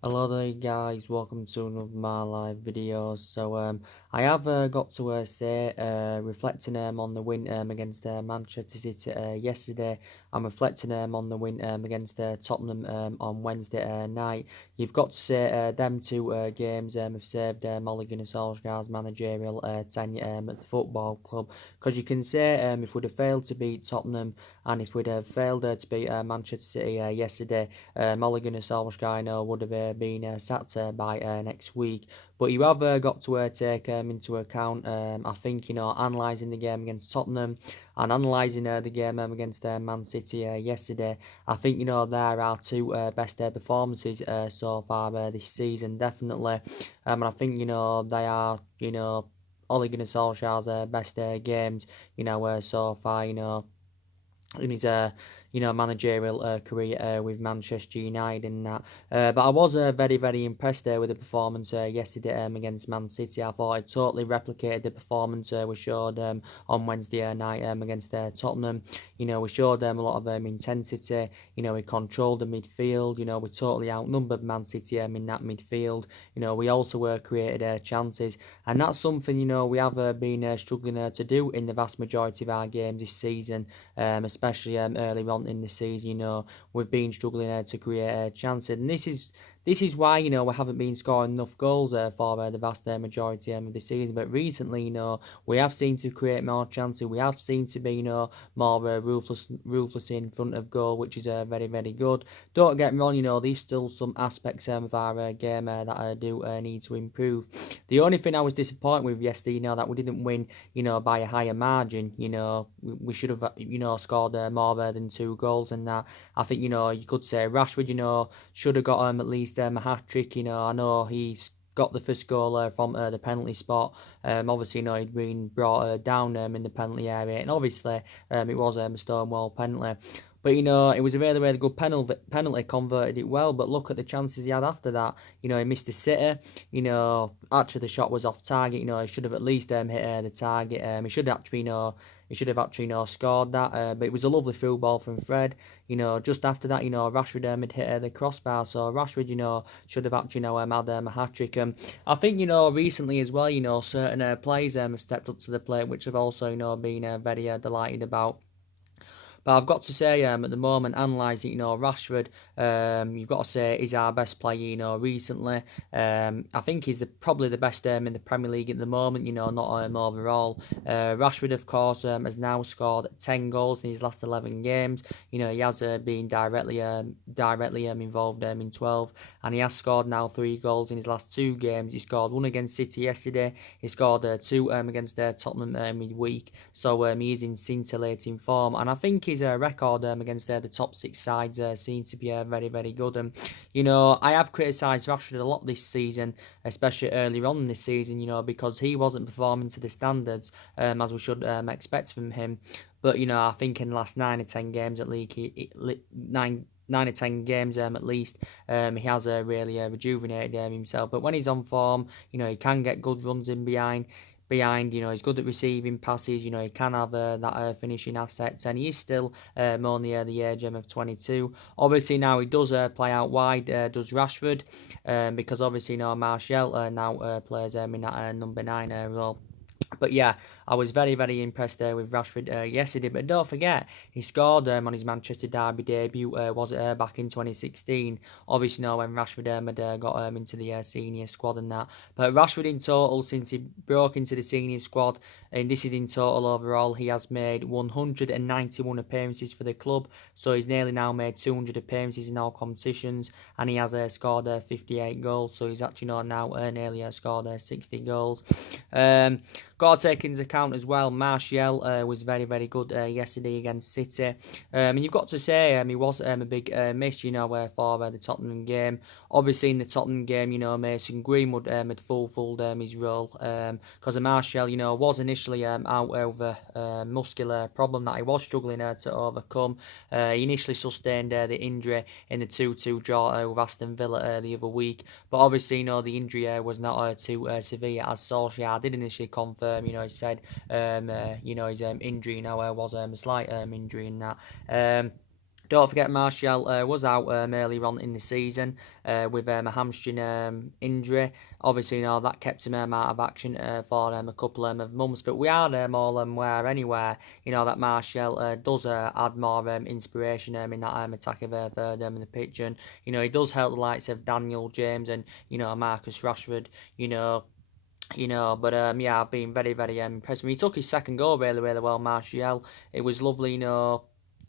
Hello there guys, welcome to another of my live videos. I have got to say, reflecting on the win against Manchester City yesterday. I'm reflecting on the win against Tottenham on Wednesday night. You've got to say them two games have saved Ole Gunnar Solsjakers' managerial tenure at the football club. Because you can say if we'd have failed to beat Tottenham and if we'd have failed to beat Manchester City yesterday, Ole Gunnar Solskjaer would have been sacked by next week. But you have got to take into account, I think, analysing the game against Tottenham and analysing the game against Man City yesterday. I think, there are two best performances so far this season, definitely. And I think, they are, Ole Gunnar Solskjaer's best games, so far, in his managerial career with Manchester United and that. But I was very impressed with the performance yesterday against Man City. I thought it totally replicated the performance we showed on Wednesday night against Tottenham. We showed them a lot of intensity. We controlled the midfield. We totally outnumbered Man City in that midfield. We also created chances, and that's something we have been struggling to do in the vast majority of our games this season, especially early on in the season. We've been struggling to create chances, and this is why we haven't been scoring enough goals for the vast majority of the season. But recently, we have seen to create more chances. We have seen to be more ruthless in front of goal, which is very good. Don't get me wrong, there's still some aspects of our game that I do need to improve. The only thing I was disappointed with yesterday, that we didn't win, by a higher margin. We should have, scored more than 2 goals, and that I think, you could say Rashford, should have got at least a hat-trick. I know he's got the first goal from the penalty spot. Obviously, he'd been brought down in the penalty area, and obviously it was a Stonewall penalty. But, it was a really good penalty, converted it well. But look at the chances he had after that. He missed a sitter. Actually the shot was off target. He should have at least hit the target. He should have actually, scored that. But it was a lovely through ball from Fred. Just after that, Rashford had hit the crossbar. So Rashford, should have actually, had a hat-trick. I think, recently as well, certain players have stepped up to the plate, which I've also, been very delighted about. But I've got to say, at the moment, analysing, Rashford, you've got to say he's our best player, recently. I think he's probably the best in the Premier League at the moment, not overall. Rashford, of course, has now scored 10 goals in his last 11 games. He has been directly involved in 12, and he has scored now 3 goals in his last 2 games. He scored 1 against City yesterday. He scored 2 against Tottenham midweek. So he is in scintillating form, and I think his record against the top 6 sides seems to be very good. I have criticised Rashford a lot this season, especially early on in this season, because he wasn't performing to the standards as we should expect from him. But I think in the last 9 or 10 games at least, 9 or 10 games at least, he has really rejuvenated himself. But when he's on form, he can get good runs in behind. He's good at receiving passes. He can have that finishing assets, and he is still only the age of 22. Obviously now he does play out wide, does Rashford, because obviously Martial now plays in that number 9 role. But yeah, I was very impressed with Rashford yesterday. But don't forget, he scored on his Manchester Derby debut, was it back in 2016? Obviously, when Rashford had got into the senior squad and that. But Rashford in total, since he broke into the senior squad, and this is in total overall, he has made 191 appearances for the club. So he's nearly now made 200 appearances in all competitions, and he has scored 58 goals. So he's actually now nearly scored 60 goals. Got to take into account as well, Martial was very good yesterday against City. And you've got to say he was a big miss, for the Tottenham game. Obviously in the Tottenham game, Mason Greenwood had fulfilled his role, because Martial, was initially out over muscular problem that he was struggling to overcome. He initially sustained the injury in the 2-2 draw with Aston Villa the other week, but obviously, the injury was not too severe, as Solskjaer did initially confirm. He said, his injury, was a slight injury in that. Don't forget Martial was out earlier on in the season with a hamstring injury. Obviously, that kept him out of action for a couple of months. But we are all aware anywhere, that Martial does add more inspiration in that attack of third in the pitch. And, he does help the likes of Daniel James and, Marcus Rashford, but yeah, I've been very, very impressed. He took his second goal really, really well, Martial. It was lovely,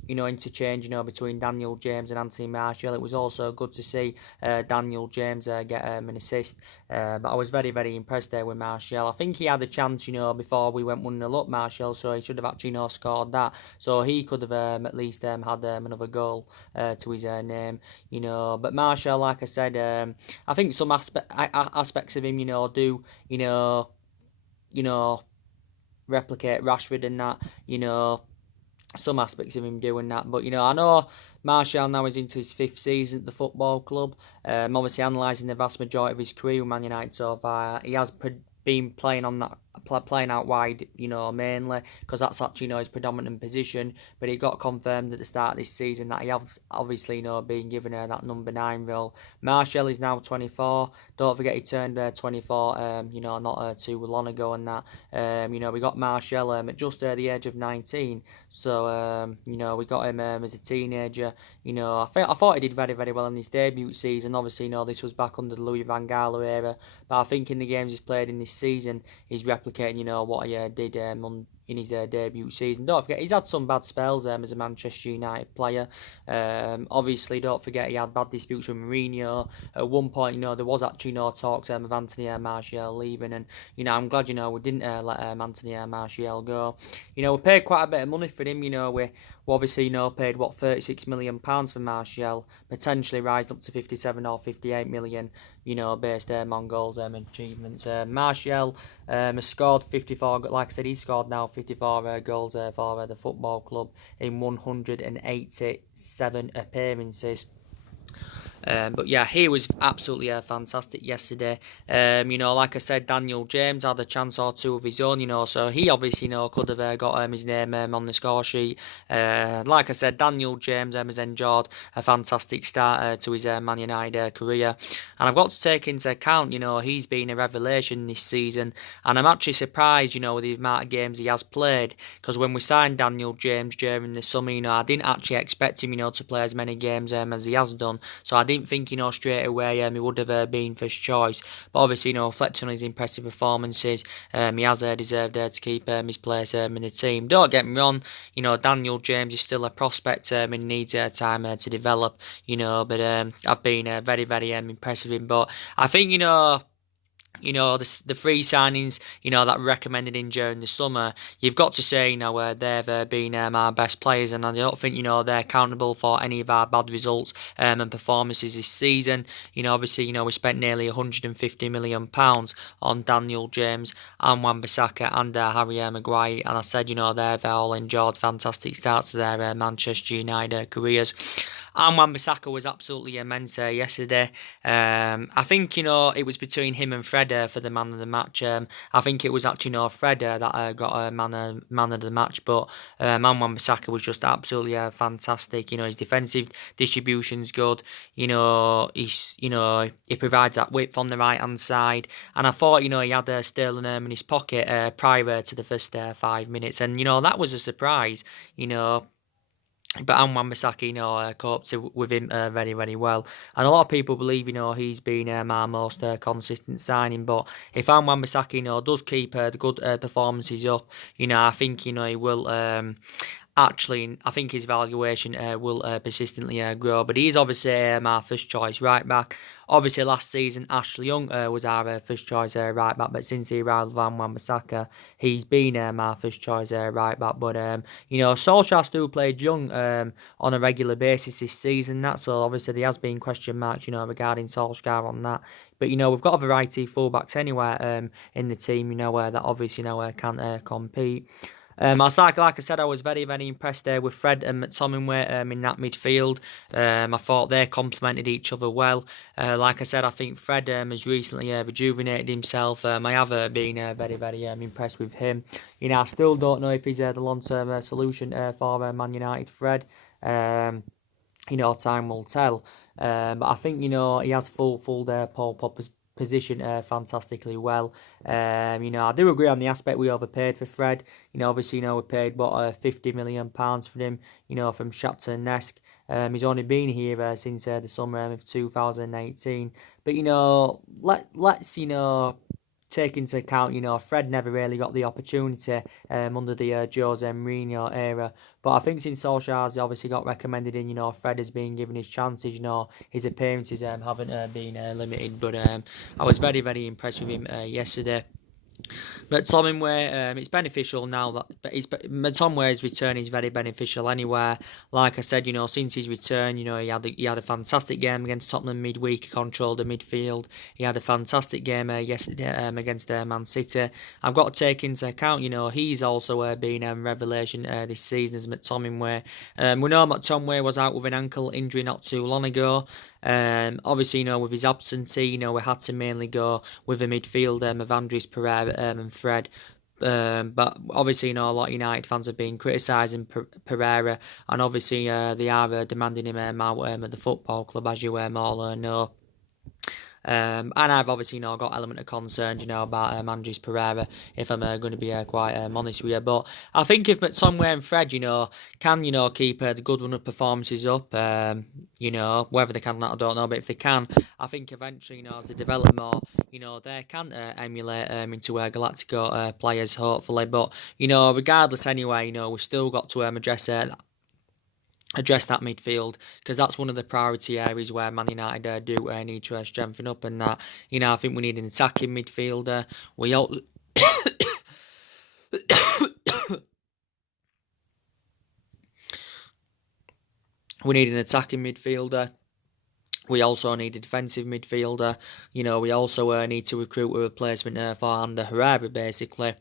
interchange, between Daniel James and Anthony Martial. It was also good to see Daniel James get an assist. But I was very, very impressed there with Martial. I think he had a chance, before we went 1-0 up, Martial, so he should have actually, scored that. So he could have at least had another goal to his name, But Martial, like I said, I think some aspects of him, do, replicate Rashford and that, some aspects of him doing that. But, I know Martial now is into his 5th season at the football club. Obviously, analysing the vast majority of his career with Man United so far, he has been playing on that, playing out wide, mainly, because that's actually, his predominant position. But it got confirmed at the start of this season that he has obviously, been given that number 9 role. Martial is now 24. Don't forget he turned 24, not too long ago and that. We got Martial at just the age of 19. So, we got him as a teenager. I thought he did very, very well in his debut season. Obviously, this was back under the Louis van Gaal era. But I think in the games he's played in this season, he's replicating, what he did in his debut season. Don't forget, he's had some bad spells as a Manchester United player. Obviously, don't forget he had bad disputes with Mourinho. At one point, there was actually no talks of Anthony Martial leaving, and I'm glad we didn't let Anthony Martial go. We paid quite a bit of money for him. We obviously paid £36 million for Martial, potentially rising up to 57 or 58 million. Based on goals and achievements. Martial has scored 54. Like I said, he's scored now 54 goals for the football club in 187 appearances. But yeah, he was absolutely fantastic yesterday. Like I said, Daniel James had a chance or two of his own, so he obviously, could have got his name on the score sheet. Like I said, Daniel James has enjoyed a fantastic start to his Man United career. And I've got to take into account, he's been a revelation this season. And I'm actually surprised, with the amount of games he has played. Because when we signed Daniel James during the summer, I didn't actually expect him, to play as many games as he has done. So I didn't think, straight away he would have been first choice. But obviously, reflecting on his impressive performances, he has deserved to keep his place in the team. Don't get me wrong, Daniel James is still a prospect and he needs time to develop, but I've been very, very impressed with him. But I think, the free signings, that recommended in during the summer, you've got to say, they've been our best players, and I don't think, they're accountable for any of our bad results and performances this season. Obviously, we spent nearly £150 million on Daniel James and Wan-Bissaka and Harry Maguire, and I said, they've all enjoyed fantastic starts to their Manchester United careers. And Wan-Bissaka was absolutely immense yesterday. I think, it was between him and Fred for the man of the match. I think it was actually, Fred that got a man of the match. But Wan-Bissaka was just absolutely fantastic. His defensive distribution's good. He provides that width on the right-hand side. And I thought, he had Sterling in his pocket prior to the first 5 minutes. And, that was a surprise, But Wan-Bissaka, coped with him very, very well. And a lot of people believe, he's been our most consistent signing. But if Wan-Bissaka, does keep the good performances up, I think, he will... Actually, I think his valuation will persistently grow. But he's obviously our first choice right back. Obviously, last season, Ashley Young was our first choice right back. But since he arrived with Wan-Bissaka, he's been our first choice right back. But, Solskjaer still played Young on a regular basis this season. So obviously, there has been question marks, regarding Solskjaer on that. But, we've got a variety of fullbacks anywhere in the team, that obviously, can't compete. Like I said, I was very, very impressed there with Fred and McTominay in that midfield. I thought they complemented each other well. Like I said, I think Fred has recently rejuvenated himself. I have been very, very impressed with him. I still don't know if he's the long-term solution for Man United, Fred. time will tell. But I think, he has full their pole position fantastically well. I do agree on the aspect we overpaid for Fred. Obviously, we paid what £50 million for him. From Shakhtar Donetsk. He's only been here since the summer of 2018. But let's take into account, Fred never really got the opportunity under the Jose Mourinho era. But I think since Solskjaer's obviously got recommended in, Fred has been given his chances, his appearances haven't been limited. But I was very, very impressed with him yesterday. But Tommenway, it's beneficial now that Tomway's return is very beneficial anywhere. Like I said, since his return, he had a fantastic game against Tottenham midweek. He controlled the midfield. He had a fantastic game yesterday against Man City. I've got to take into account, he's also been a revelation this season as McTominay. We know McTominay was out with an ankle injury not too long ago. Obviously, with his absentee, we had to mainly go with a midfield of Andres Pereira and Fred. But obviously, a lot of United fans have been criticising Pereira, and obviously they are demanding him out at the football club, as you all know. And I've obviously got element of concern, about Andres Pereira, if I'm going to be quite honest with you. But I think if McTominay and Fred, can keep the good run of performances up, whether they can, I don't know, but if they can, I think eventually, as they develop more, they can emulate into Galactico players, hopefully. But regardless, anyway, we've still got to address that midfield, because that's one of the priority areas where Man United do need to strengthen up, and that I think we need an attacking midfielder. We also we need an attacking midfielder. We also need a defensive midfielder. We also need to recruit a replacement for Ander Herrera, basically.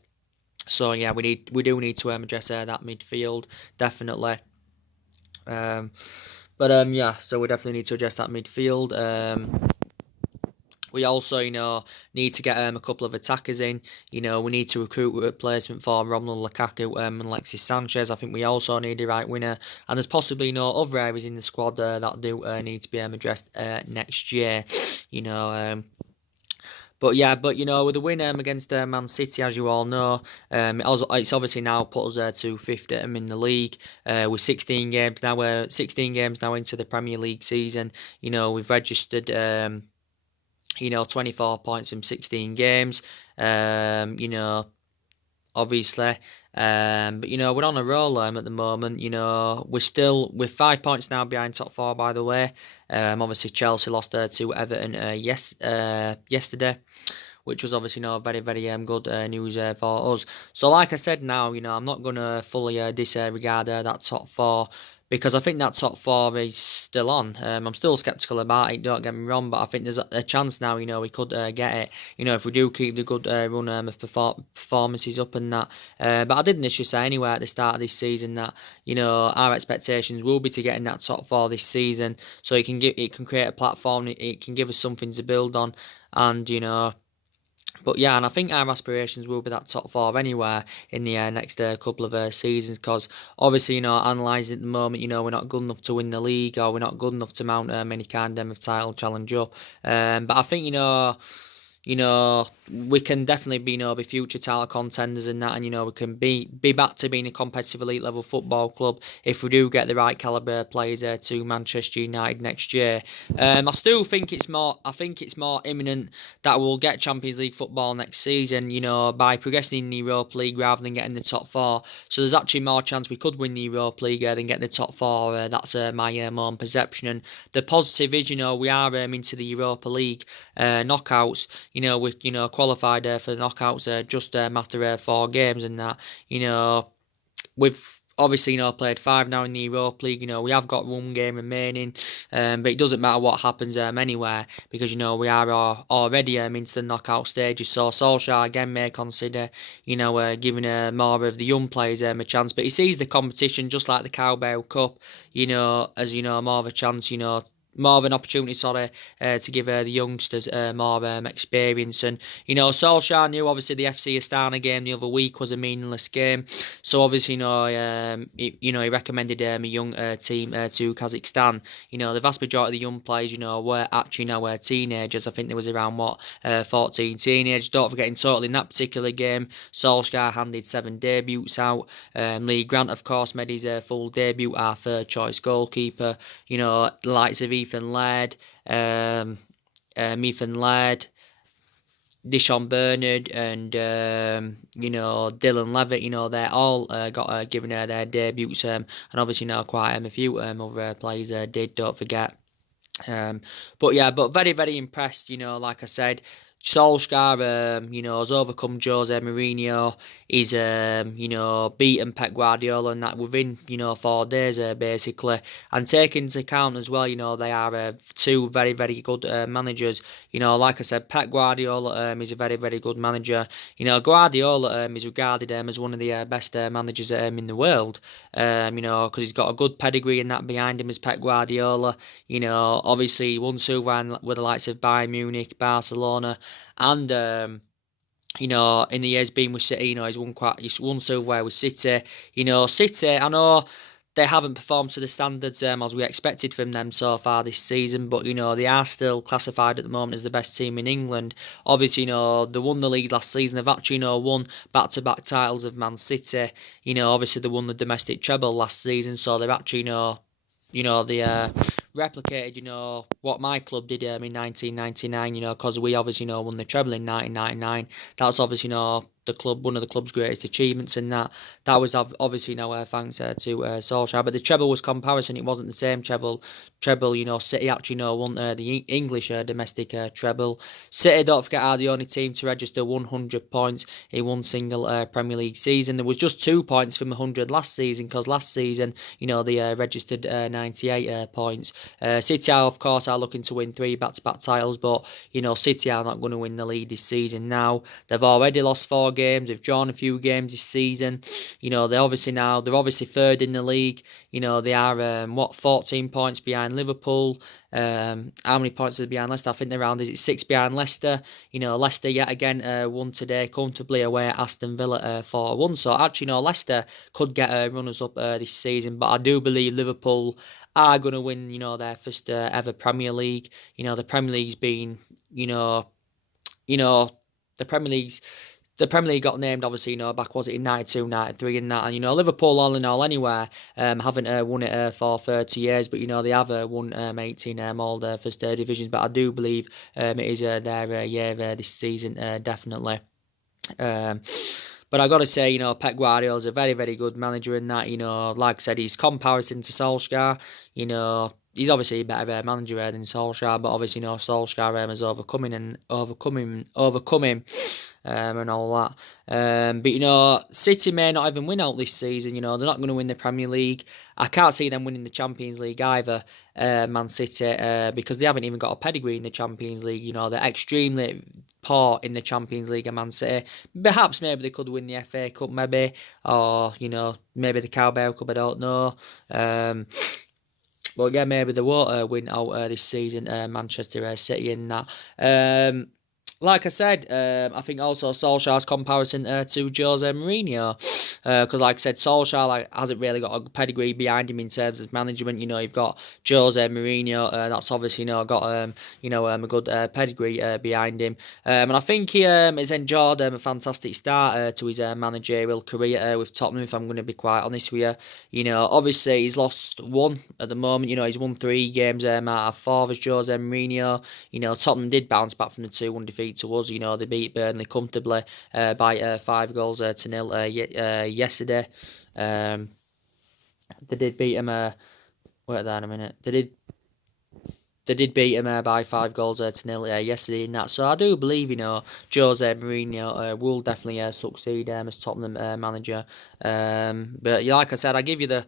So yeah, we do need to address that midfield, definitely. So we definitely need to adjust that midfield. We also, need to get a couple of attackers in. We need to recruit a replacement for Romelu Lukaku and Alexis Sanchez. I think we also need a right winger. And there's possibly other areas in the squad that do need to be addressed next year. But with the win against Man City, as you all know, it's obviously now put us to fifth in the league. With 16 games now, we're 16 games now into the Premier League season. We've registered 24 points from 16 games. Obviously. But we're on a roll at the moment. We're 5 points now behind top four, by the way. Obviously Chelsea lost to Everton yesterday, which was obviously very, very good news for us. So like I said, now I'm not gonna fully disregard that top four, because I think that top four is still on. I'm still sceptical about it, don't get me wrong, but I think there's a chance now, we could get it, if we do keep the good run of performances up and that. But I did initially say anyway at the start of this season that, our expectations will be to get in that top four this season, so it can create a platform, it can give us something to build on, and, But yeah, and I think our aspirations will be that top four anywhere in the next couple of seasons, because obviously, analysing at the moment, we're not good enough to win the league, or we're not good enough to mount any kind of title challenge up. But I think, we can definitely be future title contenders and that, and we can be back to being a competitive elite level football club if we do get the right calibre players to Manchester United next year. I still think it's more imminent that we'll get Champions League football next season, by progressing in the Europa League rather than getting the top four. So there's actually more chance we could win the Europa League than get the top four. That's my own perception. And the positive is, we are into the Europa League knockouts. We qualified for the knockouts just after 4 games, and that, we've obviously played 5 now in the Europa League. We have got 1 game remaining, but it doesn't matter what happens anywhere, because we are already into the knockout stages. So Solskjaer again may consider giving more of the young players a chance, but he sees the competition just like the Cowbell Cup, as more of a chance, more of an opportunity, to give the youngsters more experience. And Solskjaer knew obviously the FC Astana game the other week was a meaningless game, so obviously he recommended a young team to Kazakhstan. The vast majority of the young players were actually now teenagers. I think there was around 14 teenagers. Don't forget, in total in that particular game, Solskjaer handed 7 debuts out. Lee Grant, of course, made his full debut, our third choice goalkeeper. The likes of Ethan Laird, Dishon Bernard, and Dylan Levitt. They're all got given their debuts, and obviously quite a few other players did. Don't forget. But very, very impressed. Like I said, Solskjaer, has overcome Jose Mourinho. He's, beaten Pep Guardiola and that within, 4 days, basically. And taking into account as well, they are 2 very, very good managers. Like I said, Pep Guardiola is a very, very good manager. Guardiola is regarded as one of the best managers in the world. Because he's got a good pedigree and that behind him as Pep Guardiola. Obviously he won silver with the likes of Bayern Munich, Barcelona, and in the years being with City, he's won silverware with City. City, I know they haven't performed to the standards as we expected from them so far this season, but they are still classified at the moment as the best team in England. Obviously, they won the league last season. They've actually won back-to-back titles of Man City. Obviously they won the domestic treble last season, so they've actually they replicated, what my club did in 1999, because we obviously, won the treble in 1999. That's obviously, one of the club's greatest achievements, and that was obviously thanks to Solskjaer. But the treble was comparison; it wasn't the same treble. City actually won the English domestic treble. City, don't forget, are the only team to register 100 points in one single Premier League season. There was just 2 points from 100 last season, because last season, they registered 98 points. City, of course, are looking to win 3 back-to-back titles, but City are not going to win the league this season. Now they've already lost 4 games. They've drawn a few games this season. They're obviously third in the league. They are 14 points behind Liverpool. How many points are they behind Leicester? I think they're around, is it 6 behind Leicester? Leicester yet again won today comfortably away at Aston Villa 4-1. So actually, Leicester could get runners up this season, but I do believe Liverpool are going to win, their first ever Premier League. The Premier League's been, the Premier League got named, obviously, back, was it in 92, 93 and that. And, Liverpool, all in all, anyway, haven't won it for 30 years, but, they have won 18 all the first divisions. But I do believe it is their year this season, definitely. But I got to say, Pep Guardiola is a very, very good manager in that. Like I said, his comparison to Solskjaer, he's obviously a better manager than Solskjaer, but obviously, Solskjaer is overcoming and all that. But City may not even win out this season. They're not going to win the Premier League. I can't see them winning the Champions League either, Man City, because they haven't even got a pedigree in the Champions League. They're extremely poor in the Champions League, Man City. Perhaps maybe they could win the FA Cup, maybe, or maybe the Carabao Cup. I don't know. But yeah, maybe they won't win out this season, Manchester City and that. Like I said, I think also Solskjaer's comparison to Jose Mourinho, because like I said, Solskjaer hasn't really got a pedigree behind him in terms of management. You've got Jose Mourinho, that's obviously got a good pedigree behind him, and I think he has enjoyed a fantastic start to his managerial career with Tottenham. If I'm going to be quite honest with you, obviously he's lost 1 at the moment. He's won 3 games out of 4 as Jose Mourinho. Tottenham did bounce back from the 2-1 defeat to us. They beat Burnley comfortably by 5 goals to 0 yesterday. They did beat him. Wait there in a minute. They did beat him by 5 goals to 0 yesterday in that. So I do believe Jose Mourinho will definitely succeed as Tottenham manager. But like I said, I give you the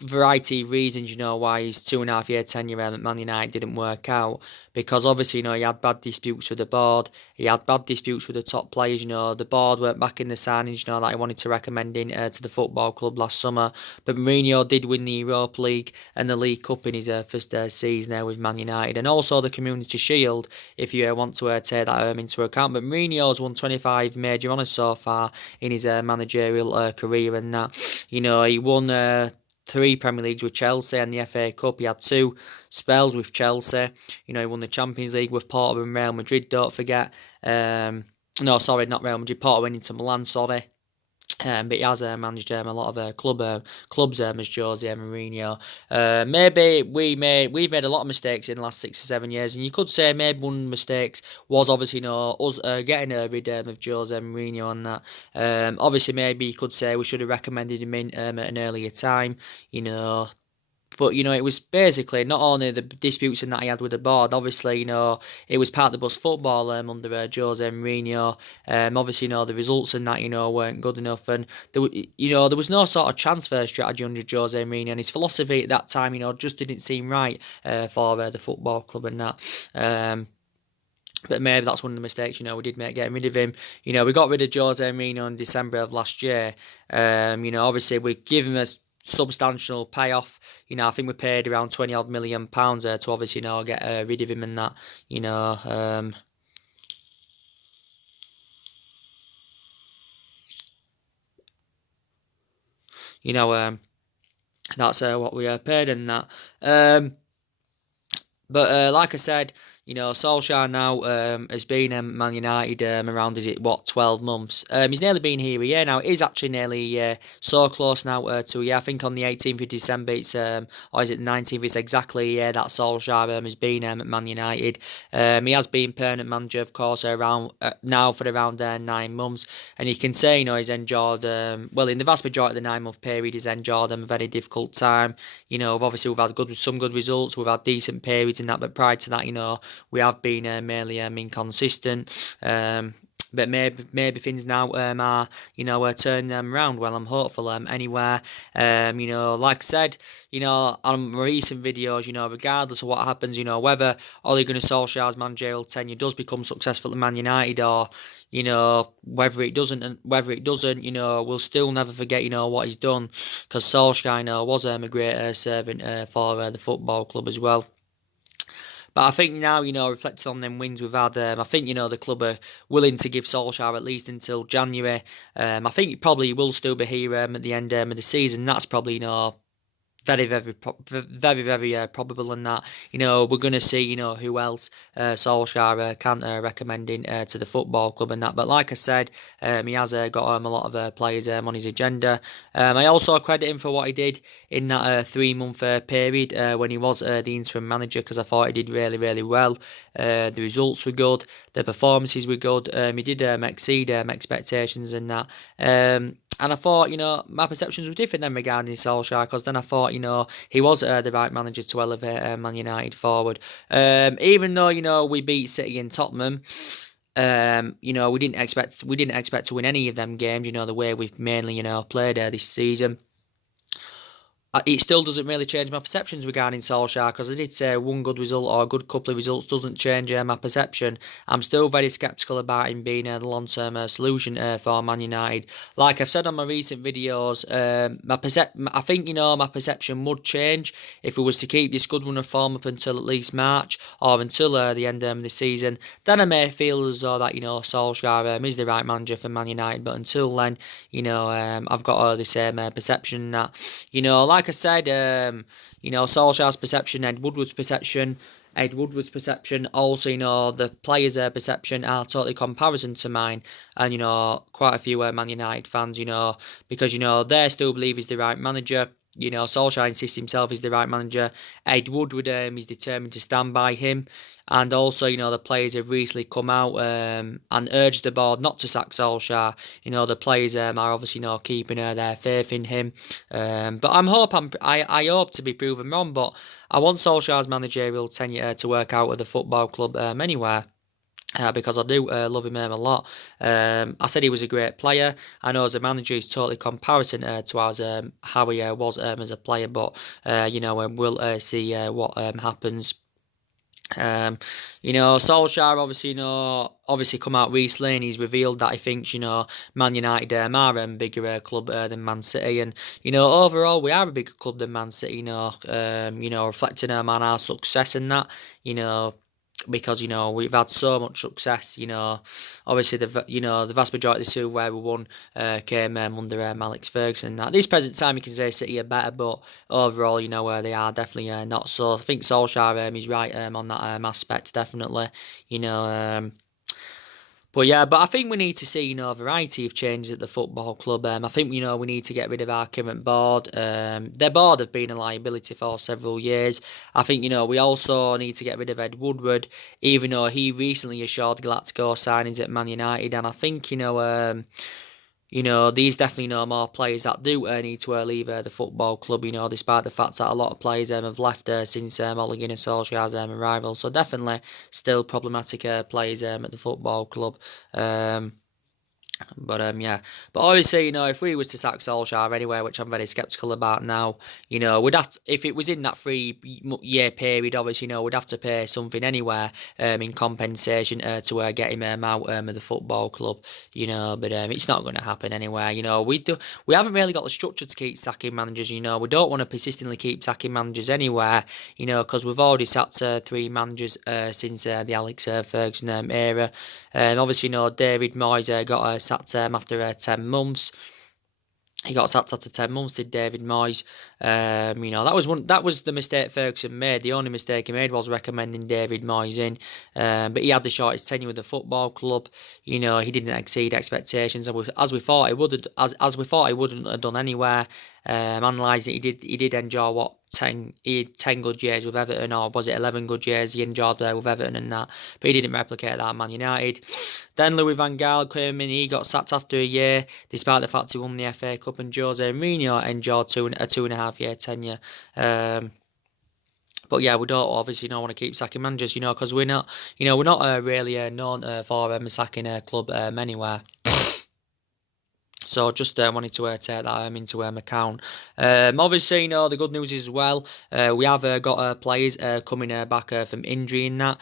variety of reasons, why his 2.5 year tenure at Man United didn't work out. Because obviously, he had bad disputes with the board. He had bad disputes with the top players. The board weren't back in the signings, that he wanted to recommend in to the football club last summer. But Mourinho did win the Europa League and the League Cup in his first season there with Man United, and also the Community Shield, if you want to take that into account. But Mourinho's won 25 major honours so far in his managerial career, and that, he won 3 Premier Leagues with Chelsea and the FA Cup. He had 2 spells with Chelsea. He won the Champions League with Porto and Real Madrid, don't forget. No, sorry, not Real Madrid. Porto went into Milan, sorry. But he has managed a lot of clubs as Jose Mourinho. Maybe we've made a lot of mistakes in the last 6 or 7 years, and you could say maybe one of the mistakes was obviously us getting rid of Jose Mourinho and that. Obviously maybe you could say we should have recommended him in at an earlier time. But, it was basically not only the disputes that he had with the board. Obviously, it was part of the bus football under Jose Mourinho. Obviously, the results and that, weren't good enough. And, there was no sort of transfer strategy under Jose Mourinho. And his philosophy at that time, just didn't seem right for the football club and that. But maybe that's one of the mistakes, we did make getting rid of him. We got rid of Jose Mourinho in December of last year. Obviously, we give him a substantial payoff. I think we paid around 20 odd million pounds to obviously, get rid of him and that. That's what we paid and that. But like I said, Solskjaer now has been at Man United around, 12 months? He's nearly been here a year now. It is actually nearly a year. So close now to a year. I think on the 18th of December, or is it the 19th? It's exactly a year that Solskjaer has been at Man United. He has been permanent manager, of course, around now for around 9 months. And you can say, he's enjoyed, in the vast majority of the 9-month period, he's enjoyed a very difficult time. We've had some good results. We've had decent periods in that. But prior to that, we have been mainly inconsistent. But maybe things now are turning them around. Well, I'm hopeful anywhere. Like I said, on my recent videos, regardless of what happens, whether Ole Gunnar Solskjaer's managerial tenure does become successful at Man United or whether it doesn't, we'll still never forget, what he's done, because Solskjaer, was a great servant for the football club as well. But I think now, reflecting on them wins we've had, I think, the club are willing to give Solskjaer at least until January. I think he probably will still be here at the end of the season. That's probably, very, very, very probable in that. We're going to see, who else Solskjaer can recommend in to the football club and that. But like I said, he has got a lot of players on his agenda. I also credit him for what he did in that 3-month period when he was the interim manager, because I thought he did really, really well. The results were good. The performances were good. He did exceed expectations and that. And I thought, my perceptions were different then regarding Solskjaer, because then I thought, he was the right manager to elevate Man United forward. Even though, we beat City and Tottenham, we didn't expect to win any of them games, the way we've mainly, played this season. It still doesn't really change my perceptions regarding Solskjaer, because I did say one good result or a good couple of results doesn't change my perception. I'm still very sceptical about him being the long-term solution for Man United. Like I've said on my recent videos, I think my perception would change if we was to keep this good run of form up until at least March or until the end of the season. Then I may feel as though that Solskjaer is the right manager for Man United. But until then, I've got the same perception that like I said, Solskjaer's perception, Ed Woodward's perception, also, the players' perception are totally comparison to mine, and, quite a few Man United fans, because, they still believe he's the right manager. Solskjaer insists himself is the right manager. Ed Woodward is determined to stand by him. And also, the players have recently come out and urged the board not to sack Solskjaer. The players are obviously keeping their faith in him. But I hope to be proven wrong. But I want Solskjaer's managerial tenure to work out with the football club anywhere. Because I do love him a lot. I said he was a great player. I know as a manager he's totally comparison to how he was as a player, but we'll see what happens. Solskjaer obviously come out recently and he's revealed that he thinks, Man United are a bigger club than Man City, and overall we are a bigger club than Man City. Reflecting on our success and that, you know because we've had so much success. Obviously the vast majority of the two where we won came under Alex Ferguson. At this present time, you can say City are better, but overall, they are definitely not. So I think Solskjaer is right on that aspect, definitely. You know. But I think we need to see, a variety of changes at the football club. I think, we need to get rid of our current board. Their board have been a liability for several years. I think, we also need to get rid of Ed Woodward, even though he recently assured Galactico signings at Man United. And I think, these definitely more players that do need to leave the football club, despite the fact that a lot of players have left since Ole Gunnar Solskjaer's arrival. So definitely still problematic players at the football club. But obviously, if we was to sack Solskjaer anyway, which I'm very sceptical about now, we'd have to, if it was in that 3 year period, obviously, we'd have to pay something anywhere, in compensation to get him out of the football club, but it's not going to happen anyway. We haven't really got the structure to keep sacking managers. We don't want to persistently keep sacking managers anywhere, because we've already sacked 3 managers since the Alex Ferguson era. Obviously, David Moyes got sacked after 10 months. He got sacked after 10 months, did David Moyes. That was the mistake Ferguson made. The only mistake he made was recommending David Moyes in. But he had the shortest tenure with the football club. He didn't exceed expectations as we thought he would, as we thought he wouldn't have done anywhere. Analysing it, he did enjoy 10 good years with Everton, or was it 11 good years he enjoyed there with Everton and that, but he didn't replicate that at Man United. Then Louis van Gaal came in, he got sacked after a year, despite the fact he won the FA Cup, and Jose Mourinho enjoyed a 2.5 year tenure. But yeah, we don't obviously don't want to keep sacking managers, because we're not really known for sacking a club anywhere. So just wanted to take that into account. Obviously, the good news is as well, we have got players coming back from injury in that,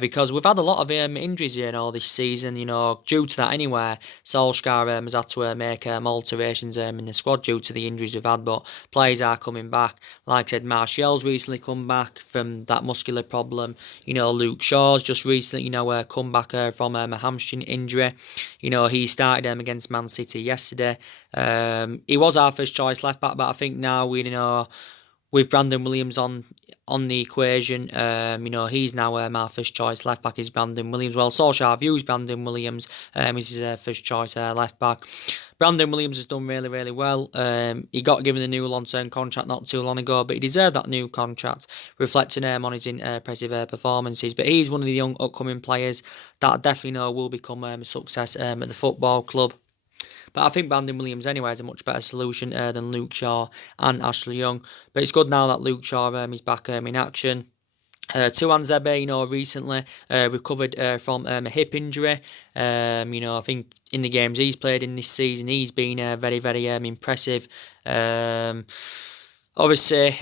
because we've had a lot of injuries this season, due to that anyway. Solskjaer has had to make alterations in the squad due to the injuries we've had, but players are coming back. Like I said, Martial's recently come back from that muscular problem. Luke Shaw's just recently, come back from a hamstring injury. He started against Man City yesterday. He was our first choice left back, but I think now with Brandon Williams on the equation, he's now our first choice left back is Brandon Williams. Well, Solskjaer views Brandon Williams as his first choice left back. Brandon Williams has done really, really well. He got given a new long-term contract not too long ago, but he deserved that new contract, reflecting on his impressive performances. But he's one of the young upcoming players that I definitely will become a success at the football club. But I think Brandon Williams anyway is a much better solution than Luke Shaw and Ashley Young. But it's good now that Luke Shaw is back in action. Tuanzebe, recently recovered from a hip injury. I think in the games he's played in this season, he's been very, very impressive. Obviously,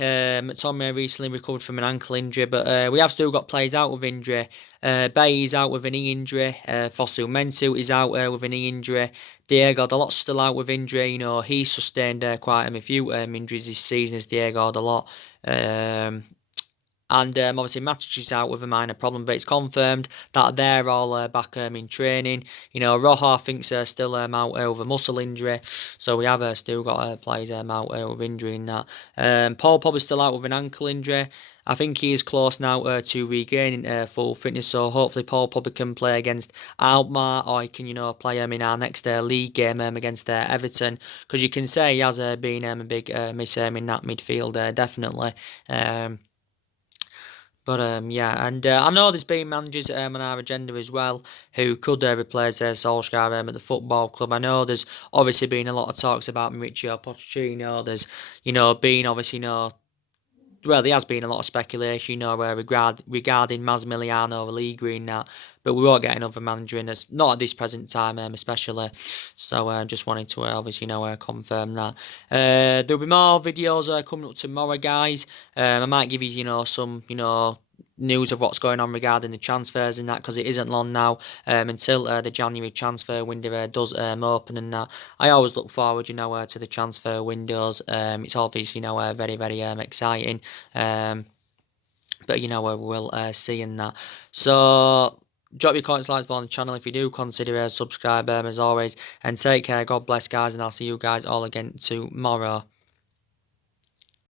Tommy recently recovered from an ankle injury, but we have still got players out with injury. Bay is out with a knee injury. Fosu Mensah is out with a knee injury. Diego Dalot's still out with injury. He's sustained quite a few injuries this season as Diego Dalot. And obviously Matic is out with a minor problem, but it's confirmed that they're all back in training. Roja thinks still out with a muscle injury, so we have still got players out with injury in that. Paul Pogba's still out with an ankle injury. I think he is close now to regaining full fitness, so hopefully Paul Pogba can play against Alkmaar, or he can play in our next league game against Everton, because you can say he has been a big miss in that midfield, definitely. But and I know there's been managers on our agenda as well who could replace Solskjaer at the football club. I know there's obviously been a lot of talks about Mauricio Pochettino. There's been obviously well, there has been a lot of speculation, regarding Massimiliano Allegri and that, but we won't get another manager in us, not at this present time, especially. So just wanted to obviously confirm that. There'll be more videos coming up tomorrow, guys. I might give you some news of what's going on regarding the transfers and that, because it isn't long now until the January transfer window does open and that. I always look forward to the transfer windows. It's obviously very very exciting, but we'll see in that. So drop your comments, likes on the channel if you do consider subscribe, as always, and take care. God bless, guys, and I'll see you guys all again tomorrow.